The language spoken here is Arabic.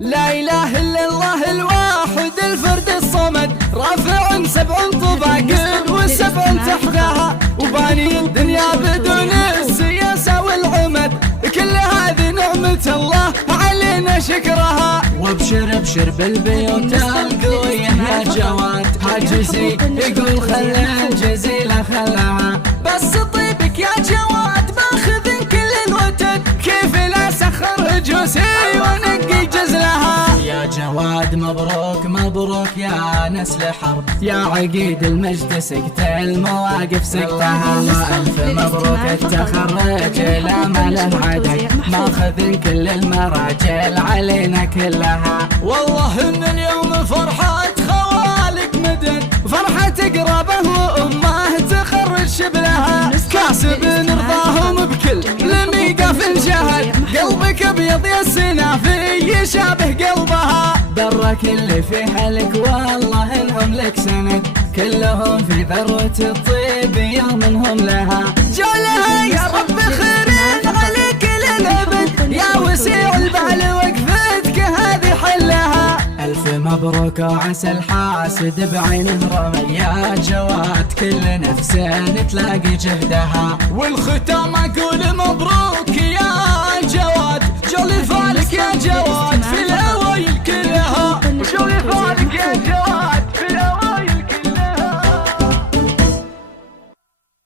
لا إله إلا الله الواحد الفرد الصمد، رافع 7 طباق و7 تحتها، وباني الدنيا بدون السياسة والعمد، كل هذه نعمة الله علينا شكرها. وابشر ابشر بالبيوت القوية يا جواد، هاجسي يقول خلى الجزيلة خلاها، بس طيبك يا جواد ماخذ كل الوتد، كيف لا سخر جوسي ونقي جزلها. يا جواد مبروك مبروك يا نسل حرب، يا عقيد المجد سكت المواقف سكتها، ألف مبروك التخرج لا ما له عدد، ماخذ كل المراجل علينا كلها. والله ان اليوم فرحة خوالق مدن، فرحة قرابه وامه تخرج شبلها، كاسب نرضاهم بكل لميقة في الجهد، قلبك ابيض يا السنافي يشابه قلبها. برك اللي فيها لك والله انهم لك سند، كلهم في ذروة الطيب يومهم لها، جولها يا رب خير عليك للابد، يا وسيع البال وقفتك هذه حلها. ألف مبروك وعسى الحاسد بعينه رمي، يا جواد كل نفس تلاقي جهدها، والختام أقول مبروك يا جواد.